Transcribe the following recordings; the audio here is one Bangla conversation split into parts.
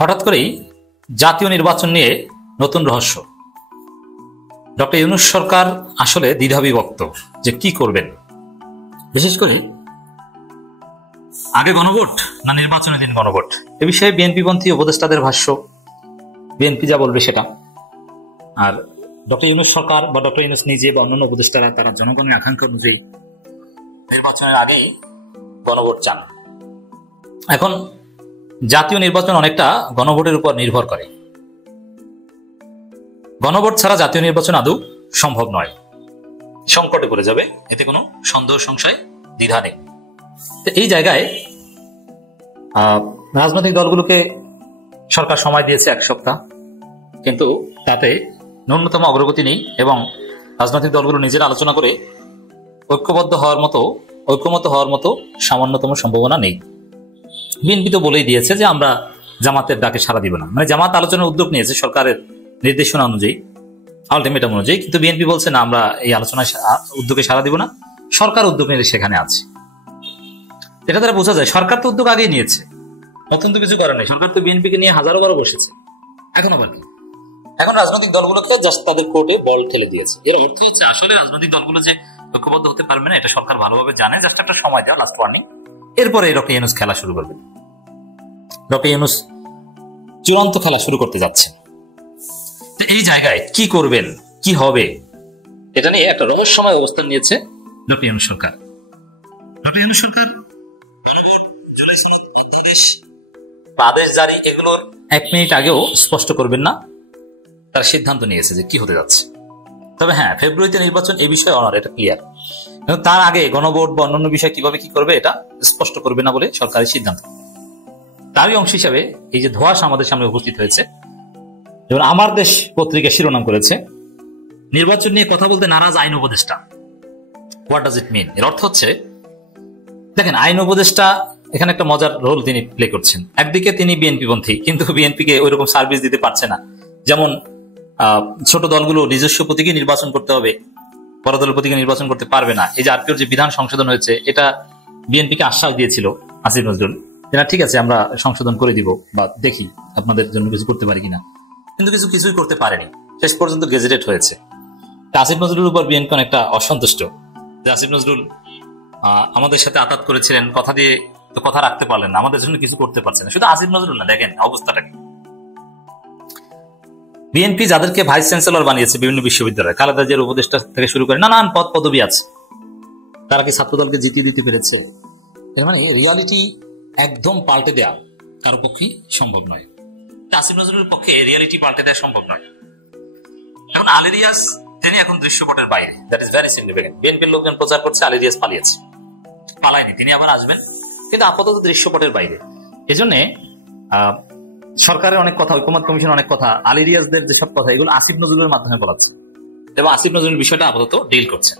হঠাৎ করেই জাতীয় নির্বাচন নিয়ে নতুন রহস্য। ডক্টর ইউনূস সরকার আসলে দ্বিধাবিভক্ত যে কি করবেন, বিশেষ করে আগে গণভোট না নির্বাচনের দিন গণভোট, এ বিষয়ে বিএনপিপন্থী উপদেষ্টাদের ভাষ্য, বিএনপি যা বলবে সেটা। আর ডক্টর ইউনূস সরকার বা ডক্টর ইউনূস নিজে বা অন্যান্য উপদেষ্টারা তারা জনগণের আকাঙ্ক্ষা অনুযায়ী নির্বাচনের আগেই গণভোট চান। এখন জাতীয় নির্বাচন অনেকটা গণভোটের উপর নির্ভর করে। গণভোট ছাড়া জাতীয় নির্বাচন আদৌ সম্ভব নয়, সংকটে পড়ে যাবে, এতে কোনো সন্দেহ সংশয় দ্বিধা নেই। এই জায়গায় রাজনৈতিক দলগুলোকে সরকার সময় দিয়েছে 1 সপ্তাহ, কিন্তু তাতে ন্যূনতম অগ্রগতি নেই এবং রাজনৈতিক দলগুলো নিজেরা আলোচনা করে ঐক্যমত হওয়ার মতো সামান্যতম সম্ভাবনা নেই। বিএনপি তো বলেই দিয়েছে যে আমরা জামাতের ডাকে সাড়া দিব না, মানে জামাত আলোচনার উদ্যোগ নিয়েছে সরকারের নির্দেশনা অনুযায়ী, আলটিমেটাম অনুযায়ী, কিন্তু বিএনপি বলছে না, আমরা এই আলোচনায় উদ্যোগে সাড়া দিব না, সরকার উদ্যোগ নিয়ে সেখানে আছে। এটা দ্বারা বোঝা যায় সরকার তো উদ্যোগ আগেই নিয়েছে, নতুন তো কিছু করার নেই। সরকার তো বিএনপিকে নিয়ে হাজারো বারো বসেছে, এখন আবার কি? এখন রাজনৈতিক দলগুলোকে জাস্ট তাদের কোর্টে বল ঠেলে দিয়েছে। এর অর্থ হচ্ছে আসলে রাজনৈতিক দলগুলো যে ঐক্যবদ্ধ হতে পারবে না এটা সরকার ভালোভাবে জানে, জাস্ট একটা সময় দেওয়া, লাস্ট ওয়ার্নিং। এরপরে ডক্টর ইউনূস খেলা শুরু করবে, ডক্টর ইউনূস চূড়ান্ত খেলা শুরু করতে যাচ্ছে। এই জায়গায় কি করবেন, কি হবে, এটা নিয়ে একটা রহস্যময় অবস্থান নিয়েছে ডক্টর ইউনূস সরকার। ডক্টর ইউনূস সরকার আদেশ জারি এগুলোর 1 মিনিট আগেও স্পষ্ট করবেন না, তার সিদ্ধান্ত নিয়েছে যে কি হতে যাচ্ছে। তবে হ্যাঁ, ফেব্রুয়ারিতে নির্বাচন এই বিষয়ে অনার, এটা ক্লিয়ার। কিন্তু তার আগে গণভোট বা অন্যান্য বিষয় কিভাবে কি করবে এটা স্পষ্ট করবে না বলে সরকারের সিদ্ধান্ত। তারই অংশ হিসাবে এই যে ধোঁয়াশা আমাদের সামনে উপস্থিত হয়েছে, যেমন আমার দেশ পত্রিকা শিরোনাম করেছে, নির্বাচন নিয়ে কথা বলতে নারাজ আইন উপদেষ্টা। হোয়াট ডাজ ইট মিন? এর অর্থ হচ্ছে, দেখেন, আইন উপদেষ্টা এখানে একটা মজার রোল তিনি প্লে করছেন। একদিকে তিনি বিএনপি পন্থী, কিন্তু বিএনপিকে ওইরকম সার্ভিস দিতে পারছে না। যেমন ছোট দলগুলো নিজস্ব প্রতীকে নির্বাচন করতে হবে, বড় দলের প্রতীকে নির্বাচন করতে পারবে না। এই যে আরপিওর যে বিধান সংশোধন হয়েছে, এটা বিএনপিকে আশ্বাস দিয়েছিল আসিফ নজরুল, না ঠিক আছে আমরা সংশোধন করে দিব বা দেখি আপনাদের জন্য কিছু করতে পারি কিনা, কিন্তু কিছুই করতে পারেনি। শেষ পর্যন্ত গেজেটেড হয়েছে। আসিফ নজরুলের উপর বিএনপি অনেকটা অসন্তুষ্ট যে আসিফ নজরুল আমাদের সাথে আতাত করেছিলেন, কথা দিয়ে তো কথা রাখতে পারলেন না, আমাদের জন্য কিছু করতে পারছেন না। শুধু আসিফ নজরুল না, দেখেন অবস্থাটাকে। বিএনপি যাদেরকে ভাইস চ্যান্সেলর বানিয়েছে বিভিন্ন বিশ্ববিদ্যালয়ে, খালেদা জিয়ার উপদেষ্টা থেকে শুরু করে নানান পদ পদবি আছে, তারা কি ছাত্রদলকে জিতিয়ে দিতে পেরেছে? এর মানে রিয়ালিটি একদম পাল্টে দেওয়া কারো পক্ষে সম্ভব নয়। আসিফ নজরুলের পক্ষে রিয়ালিটি পাল্টে দেওয়া সম্ভব নয়। এখন আলী রিয়াজ তিনি এখন দৃশ্যপটের বাইরে, দ্যাট ইজ ভেরি সিগনিফিকেন্ট। বিএনপির লোকজন প্রচার করছে আলী রিয়াজ পালিয়েছে, পালায়নি, তিনি আবার আসবেন, কিন্তু আপাতত দৃশ্যপটের বাইরে। এজন্য সরকারের অনেক কথা, ঐকমত্য কমিশন অনেক কথা, আলী রিয়াজদের যেসব কথা, এগুলো আসিফ নজরুলের মাধ্যমে বলাচ্ছে এবং আসিফ নজরুল বিষয়টা আপাতত ডিল করছে।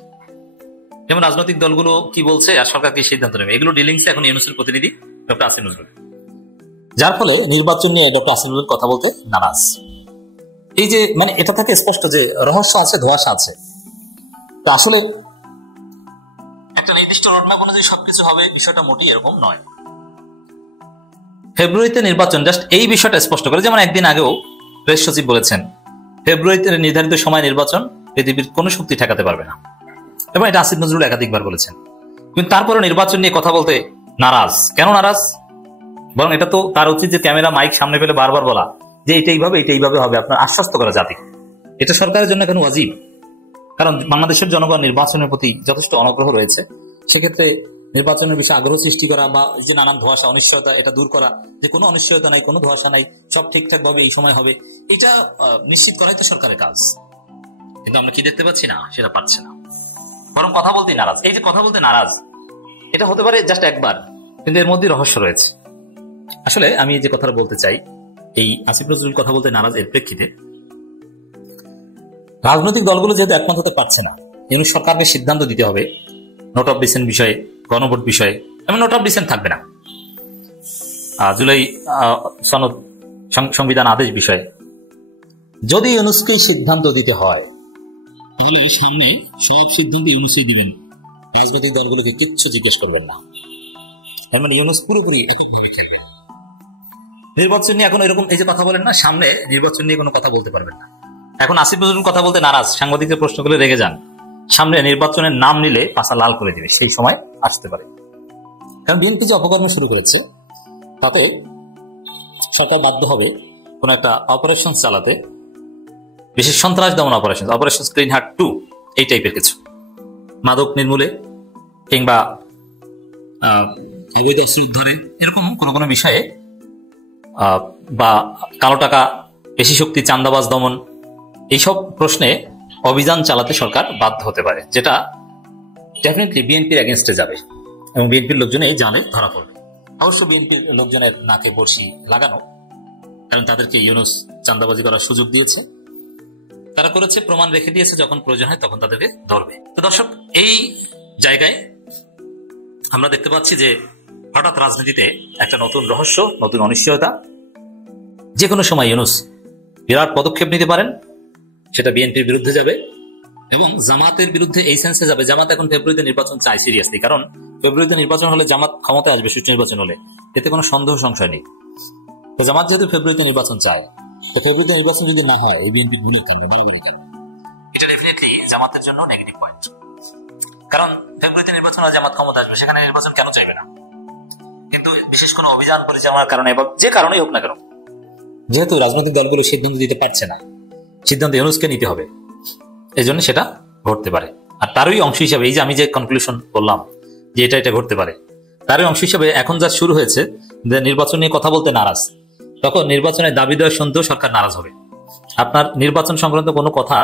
যেমন রাজনৈতিক দলগুলো কি বলছে আর সরকার কি সিদ্ধান্ত নেবে, এগুলো ডিলিংসে এখন ইউনূসের প্রতিনিধি ডক্টর আসিফ নজরুল, যার ফলে নির্বাচন নিয়ে ডক্টর আসিফ নজরুল কথা বলতে নারাজ। এই যে মানে এটা থেকে স্পষ্ট যে রহস্য আছে, ধোঁয়াশা আছে। তো আসলে একটা নির্দিষ্ট রোডম্যাপ অনুযায়ী সবকিছু হবে, বিষয়টা মোটেই এরকম নয়। ফেব্রুয়ারিতে নির্বাচন জাস্ট এই বিষয়টা স্পষ্ট করে, যেমন একদিন আগেও প্রেস সচিব বলেছেন ফেব্রুয়ারিতে নির্ধারিত সময় নির্বাচন পৃথিবীর কোনো শক্তি ঠেকাতে পারবে না, এবং এটা আসিফ নজরুল একাধিকবার বলেছেন। কিন্তু তারপরে নির্বাচন নিয়ে কথা বলতে নারাজ। কেন নারাজ? বরং এটা তো তার উচিত যে ক্যামেরা মাইক সামনে পেলে বারবার বলা যে এইটাইভাবে হবে, আপনার আশ্বস্ত করা জাতি। এটা সরকারের জন্য এখন ওয়াজিব, কারণ বাংলাদেশের জনগণ নির্বাচনের প্রতি যথেষ্ট অনগ্রহ রয়েছে। সেক্ষেত্রে নির্বাচনের বিষয়ে আগ্রহ সৃষ্টি করা বা যে নানান ধোঁয়াশা, অনিশ্চয়তা, এটা দূর করা, যে কোনো অনিশ্চয়তা নাই, কোনো ধোঁয়াশা নাই, সব ঠিকঠাক ভাবে এই সময় হবে, এটা নিশ্চিত করাই তো সরকারের কাজ। কিন্তু আমরা কি দেখতে পাচ্ছি না, সেটা পাচ্ছে না, বরং কথা বলতেই নারাজ। এই যে কথা বলতে নারাজ, এটা হতে পারে জাস্ট একবার, কিন্তু এর মধ্যে রহস্য রয়েছে। আসলে আমি যে কথাটা বলতে চাই, এই আসিফ নজরুল কথা বলতে নারাজ এর প্রেক্ষিতে রাজনৈতিক দলগুলো যেহেতু একমত হতে পারছে না, ইউনূস সরকারকে সিদ্ধান্ত দিতে হবে নোট অফ ডিসেন্ট বিষয়ে, গণভোট বিষয়ে। এমন নোট অফ ডিসেন্ট থাকবে না, জুলাই সনদ, সংবিধান আদেশ বিষয়ে যদি ইউনূসকে সিদ্ধান্ত দিতে হয়, তাহলে সামনে সব সিদ্ধান্ত ইউনূসই দিবেন, রাজনৈতিক দলগুলোকে কিচ্ছু জিজ্ঞেস করবেন না। তার মানে ইউনূস পুরোপুরি নির্বাচন নিয়ে এখন এরকম এই যে কথা বলেন না, সামনে নির্বাচন নিয়ে কোনো কথা বলতে পারবেন না। এখন আসিফ নজরুল কথা বলতে নারাজ, সাংবাদিকদের প্রশ্ন করলে রেগে যান। সামনে নির্বাচনের নাম নিলে পাশা লাল করে দিবে, সেই সময় আসতে পারে। কারণ বিএনপি যে অপকর্ম শুরু করেছে তাতে সরকার বাধ্য হবে কোন একটা অপারেশন চালাতে, বিশেষ সন্ত্রাস দমন অপারেশন গ্রিন হার্ট 2 এই টাইপের কিছু, মাদক নির্মূলে কিংবা অবৈধ অস্ত্র উদ্ধারে, এরকম কোনো বিষয়ে বা কালো টাকা, পেশি শক্তি, চাঁদাবাজ দমন, এইসব প্রশ্নে অভিযান চালাতে সরকার বাধ্য হতে পারে, যেটা ডেফিনেটলি বিএনপির এগেনস্টে যাবে এবং বিএনপির লোকজন এই জালে ধরা পড়বে। অবশ্য বিএনপির লোকজনের নাকে বর্ষি লাগানো, কারণ তাদেরকে ইউনূস চাঁদাবাজি করার সুযোগ দিয়েছে, তারা করেছে, প্রমাণ রেখে দিয়েছে, যখন প্রয়োজন হয় তখন তাদেরকে ধরবে। তো দর্শক, এই জায়গায় আমরা দেখতে পাচ্ছি যে হঠাৎ রাজনীতিতে একটা নতুন রহস্য, নতুন অনিশ্চয়তা। যে কোনো সময় ইউনূস বিরাট পদক্ষেপ নিতে পারেন, সেটা বিএনপির বিরুদ্ধে যাবে এবং জামাতের বিরুদ্ধে এই সেন্সে যাবে। জামাত এখন ফেব্রুয়ারিতে নির্বাচন চায় সিরিয়াসলি, কারণ ফেব্রুয়ারিতে নির্বাচন হলে জামাত ক্ষমতায় আসবে, সুষ্ঠু নির্বাচন হলে, এতে কোনো সন্দেহ সংশয় নেই। তো জামাত যেহেতু ফেব্রুয়ারিতে নির্বাচন চায়, তো ফেব্রুয়ারিতে নির্বাচন যদি না হয়, এই বিএনপির ভুলে থাকবে, মারামারি থাকবে, এটা ডেফিনেটলি জামাতের জন্য নেগেটিভ পয়েন্ট। কারণ ফেব্রুয়ারিতে নির্বাচন হলে জামাত ক্ষমতা আসবে, সেখানে নির্বাচন কেন চাইবে না? কিন্তু বিশেষ কোনো অভিযান পরিচালনার কারণে বা যে কারণেই হোক না কেন, যেহেতু রাজনৈতিক দলগুলো সিদ্ধান্ত দিতে পারছে না, সিদ্ধান্ত ইউনূসকে নিতে হবে, এই জন্য সেটা ঘটতে পারে। আর তারই অংশ হিসাবে এই যে আমি যে কনক্লুশন বললাম যে এটা ঘটতে পারে, তারই অংশ হিসাবে এখন যা শুরু হয়েছে যে নির্বাচন নিয়ে কথা বলতে নারাজ, তখন নির্বাচনের দাবি দেওয়া শুনতেও সরকার নারাজ হবে। আপনার নির্বাচন সংক্রান্ত কোনো কথা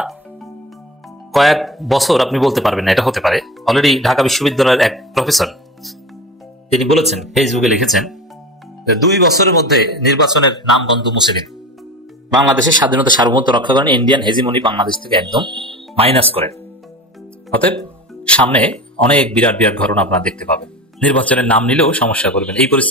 কয়েক বছর আপনি বলতে পারবেন না, এটা হতে পারে। অলরেডি ঢাকা বিশ্ববিদ্যালয়ের এক প্রফেসর তিনি বলেছেন, ফেসবুকে লিখেছেন, 2 বছরের মধ্যে নির্বাচনের নাম বন্ধ মুছে দিন, বাংলাদেশের স্বাধীনতা সার্বভৌমত্ব রক্ষা করেন, ইন্ডিয়ান হেজিমনি বাংলাদেশ থেকে একদম মাইনাস করেন। অতএব সামনে অনেক বিরাট বিরাট ঘটনা আপনারা দেখতে পাবেন, নির্বাচনের নাম নিলেও সমস্যা করবেন। এই পরিস্থিতি